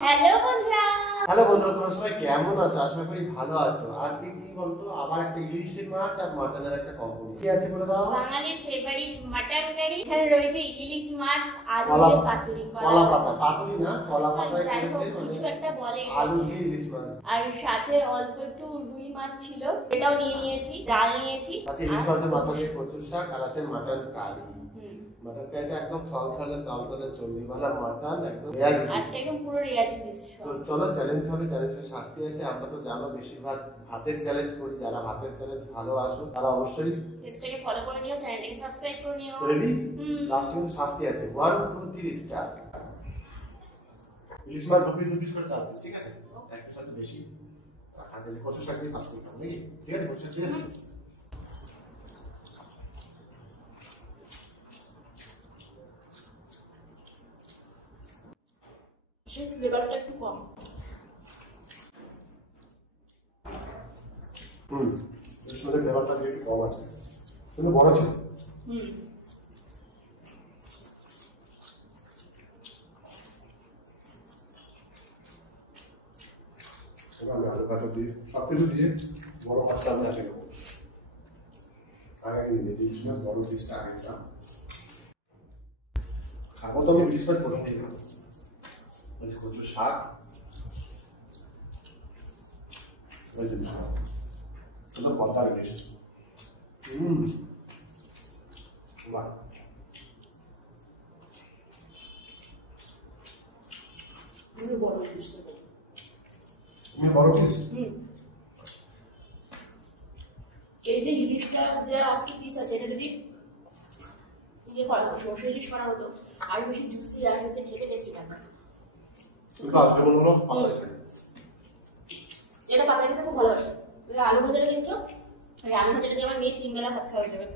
Hello বন্ধুরা, তোমরা সবাই কেমন আছো? আশা করি ভালো আছো। আজকে কি বলতো, আবার একটা ইলিশের মাছ আর মাটনের একটা কম্বিনেশন কি আছে বলে দাও। বাঙালির ফেভারিট মাটন কারি। এখানে রয়েছে ইলিশ মাছ, আলু দিয়ে পাতুরি, কলা পাতা, পাতুরি না কলা পাতায় করেছে, কিছু একটা বলে, আলু দিয়ে ইলিশ মাছ। আর সাথে অল্প একটু রুই মাছ ছিল, এটাও নিয়ে নিয়েছি। ডাল নিয়েছি, আছে ইলিশ মাছের মাথা দিয়ে কচুর শাক, আর আছে মাটন কারি। মাটন কারিটা একদম থলথলে তলতলে চর্বিওয়ালা মাটন, একদম রেয়াজি। আজকে একদম পুরো রেয়াজি পিস। তো চলো চ্যালেঞ্জ হবে, চ্যালেঞ্জের শাস্তি আছে। আমরা তো জানো বেশিরভাগ ভাতের চ্যালেঞ্জ করি, যারা ভাতের চ্যালেঞ্জ ভালোবাসো তারা অবশ্যই পেজটাকে ফলো করে নিও, চ্যানেলটাকে সাবস্ক্রাইব করে নিও। রেডি? লাস্ট কিন্তু শাস্তি আছে। 1 2 3 স্টার্ট। ইলিশ মাছ 2 পিস করে 4 পিস, ঠিক আছে? একটার সাথে বেশি কাঁচা যে কচু শাক দিয়ে পাস করতে হবে, ঠিক আছে? কচু, ঠিক আছে? সেই ফ্লেভারটা একটু কম। ইলিশ মাছের ফ্লেভারটা একটু কম আছে, কিন্তু বড় ছিল। আমি আলু কাটা দিয়ে সব কিছু দিয়ে বড় মাছটা আমি চাটে নেবো। আগে নিয়ে নিয়েছি ইলিশ মাছ, বড় পিসটা আগে নিলাম। খাবো তো আমি ইলিশ মাছ প্রথম দিয়ে দিলাম, কচু শাক, পদ্মা ইলিশ। বাহ, বড় ইলিশ বড় পিস। এই যে ইলিশটা যে আজকে পিস আছে, এটা যদি ইয়ে করা হতো, সর্ষে ইলিশ করা হতো, আর বেশি জুসি আর হচ্ছে খেতে টেস্টি লাগবে। এটা পাতায় খেতে খুব ভালোবাসে। আলু ভাজাটা দিচ্ছ, আলু ভাজাটা দিয়ে আমার মেয়ে 3 বেলা ভাত খাওয়া যাবে।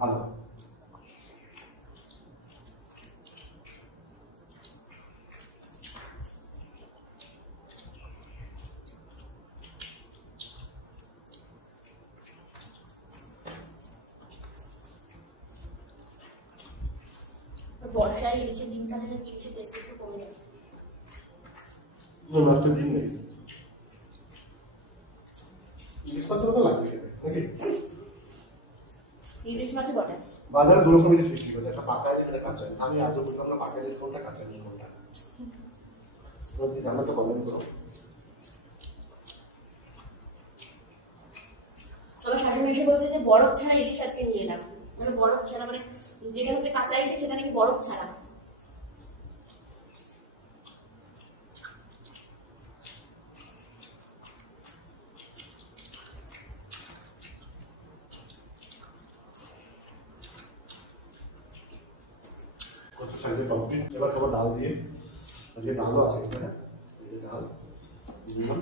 ভালো। বর্ষায় ইলিশের ডিম খালে নাকি ইলিশের টেস্ট একটু কমে যাবে। ইলিশ মাছের মতো লাগছে খেতে নাকি? ইলিশ মাছে বটে। বাজারে 2 রকম ইলিশ বিক্রি করছে, একটা পাকা ইলিশ, একটা কাঁচা। আমি আজও বুঝলাম না পাকা ইলিশ কোনটা, কাঁচা ইলিশ কোনটা। তোমরা যদি জানো তো কমেন্ট করো। আমার শাশুড়ি এসে বলছে যে বরফ ছাড়া ইলিশ আজকে নিয়ে এলাম। মানে বরফ ছাড়া, মানে যেটা হচ্ছে কাঁচা ইলিশ সেটা নাকি বরফ ছাড়া। কচু শাক দিয়ে কমপ্লিট। এবার খাবো ডাল দিয়ে। আজকে ডালও আছে এখানে, ডাল দিলাম।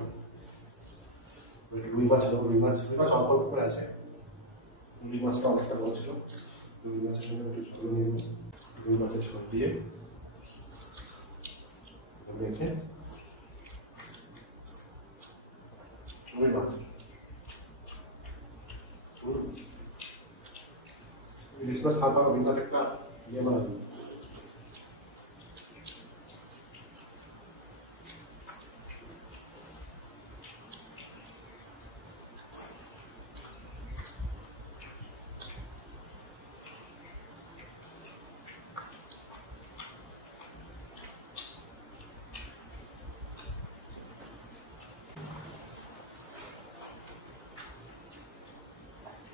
রুই মাছ অল্প অল্প করে আছে। রুই মাছটা অনেকটা বড় ছিল, রুই মাছের সঙ্গে একটু ঝোল নিয়ে নেব। রুই মাছের ঝোল দিয়ে রেখে রুই মাছ, ইলিশ মাছ খাবার রুই মাছ একটা ইয়ে বানাবো।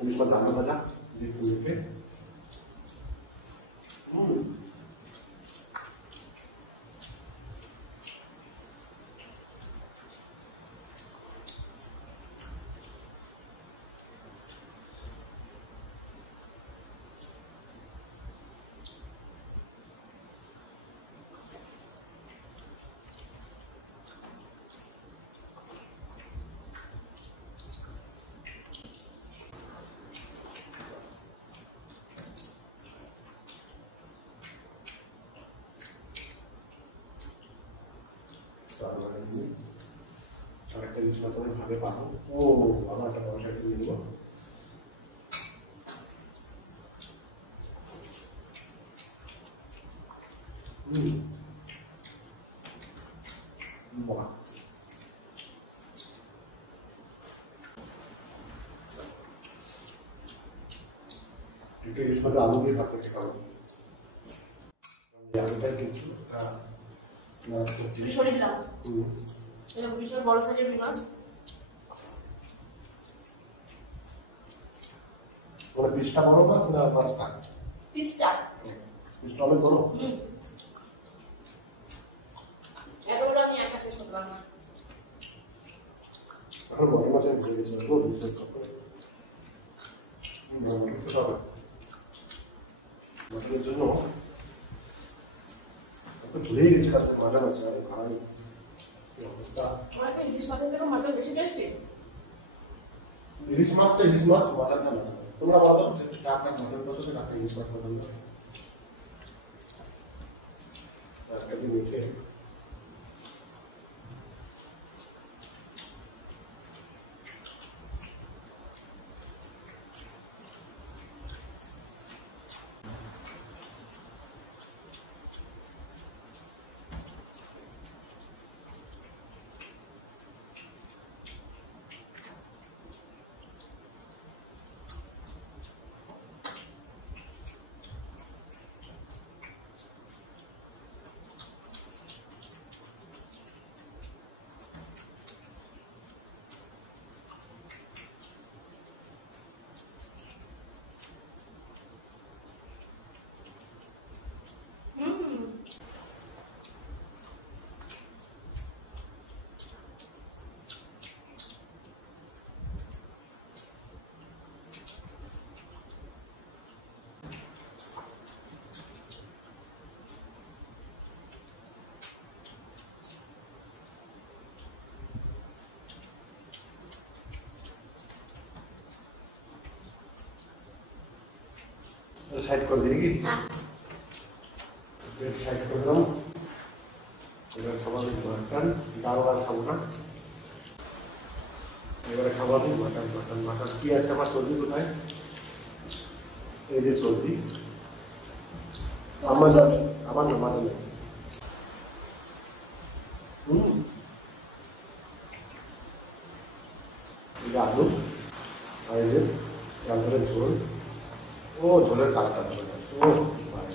ইলিশ মাছ আলু ভাজা দিয়ে তুলতে ইলিশ মাছ আমি ভাগে পাবো। ও আবার একটা বড় সাইজ নিয়ে নেবো। বাহ, একটু ইলিশ মাছের আলু দিয়ে ভাত মেখে খাবো। আলুটাই কিন্তু সরিয়ে দিলাম। এটা ভীষণ বড় সাইজের রুই মাছ। ওরা পিসটা বড় মাছ না মাছটা? পিসটা অনেক বড়। এতগুলো আমি একা শেষ করতে পারবো না। এখন বড় মাছ আমি ভুলে গেছি। মটনের জন্য ভুলেই গেছি আজকে মাটন আছে। আর ভাই কি অবস্থা! আচ্ছা, ইলিশ মাছের থেকে মাটন বেশি টেস্টি। ইলিশ মাছটা ইলিশ মাছ, মাটনটা মাটন। তোমরা বলো যে কারটা মাটন পছন্দ, কারটা ইলিশ মাছ পছন্দ। একদিন মিঠে সাইড করে দিই কি? সাইড করে দাও। এবার খাবারের মাটন, ডাল আর খাবো না। এবারে খাবারের মাটন। মাটন কি আছে আমার? সবজি কোথায়? এই যে সবজি আমার না মাটন। আলু আর এই যে ডালের ঝোল। ও ঝোলের কালারটা ভালো লাগছে। ও ভাই,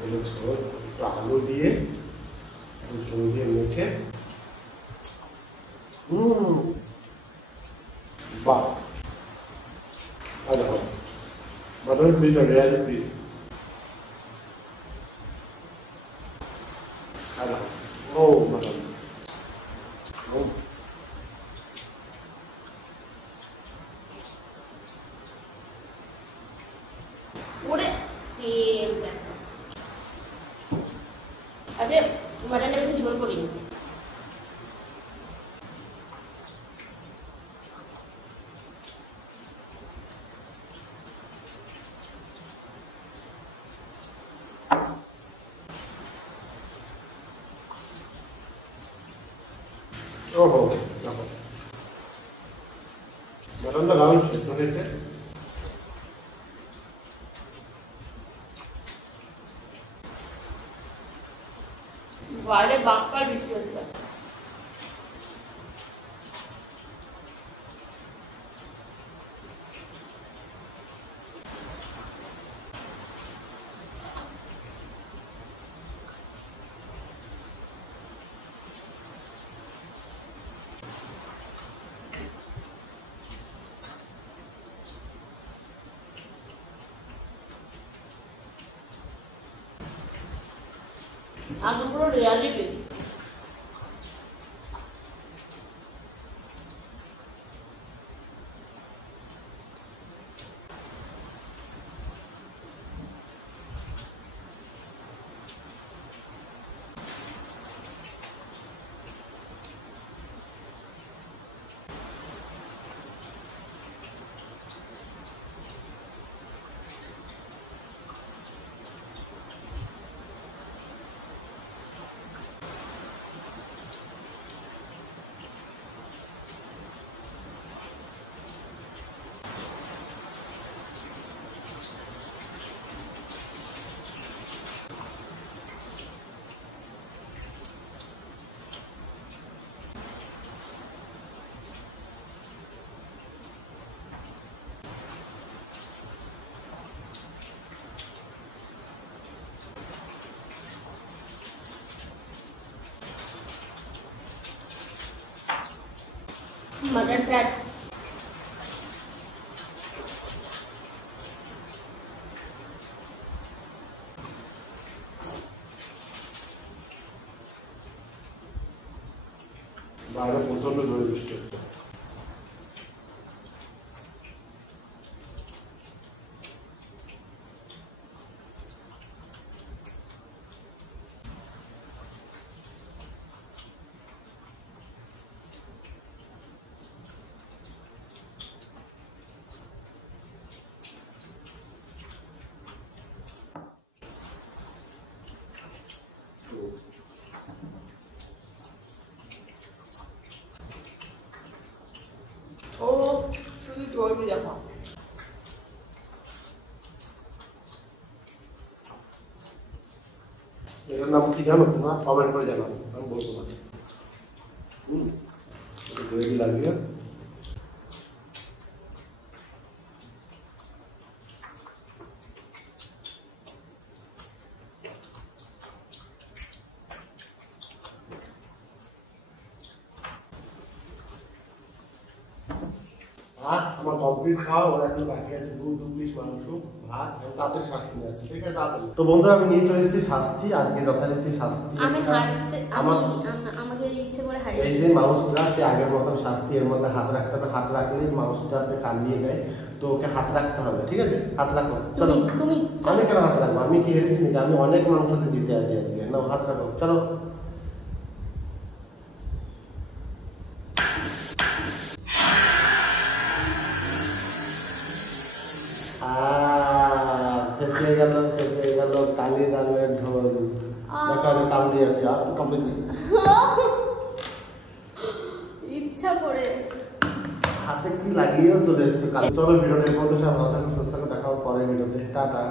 ঝোলের ঝোল একটু আলু দিয়ে ঝোল দিয়ে মেখে বাহ। আর দেখো মাটনের পিস, রেয়ালের পিস। আর দেখো ও মাটন। ওরে তেল দেখো। আচ্ছা, মাটনটা বেশি ঝোল করিনি। ওহো দেখো মাটনটা দারুণ সেদ্ধ হয়েছে। বাইরে বাম্পার বৃষ্টি হচ্ছে। আলু পুরো রেয়ালি পেয়েছি। Mutton fat. বাইরে প্রচন্ড জোরে বৃষ্টি হচ্ছে। ও শুধু চর্বি দেখো। এটার নাম কি জানো তোমরা? কমেন্ট করে জানাবো, আমি বলবো না। গ্রেভি লাগিয়ে ভাত আমার কমপ্লিট খাওয়া, ওরা এখন বাকি আছে 2 পিস মাংস, ভাত, আমি তাড়াতাড়ি শাস্তি নিয়ে আসছি, ঠিক আছে? তাড়াতাড়ি। তো বন্ধুরা আমি নিয়ে চলে এসেছি শাস্তি, আজকে যথারীতি শাস্তি। আমাকে ইচ্ছে করে হারিয়ে এই যে মাউসটা সে আগের মতন শাস্তি, এর মধ্যে হাত রাখতে হবে, হাত রাখলে মাউসটা কামিয়ে দেয়, তো ওকে হাত রাখতে হবে, ঠিক আছে? হাত রাখো, চলো। তুমি আমি কেন হাত রাখবো? আমি কি হেরেছি নাকি? আমি অনেক মাংসতে জিতে আছি আজকে। নাও হাত রাখো, চলো। ফেসে গেল কালি দামের ঢোল। দেখো কামড়ি আছে, আর তো কামড়ি নেই। ইচ্ছা করে হাতে কি লাগিয়েও চলে এসছে কালি। চলো ভিডিওটা এই পর্যন্ত, সব ভালো থাকো, সুস্থ থাকো, দেখা হবে পরের ভিডিওতে। টাটা।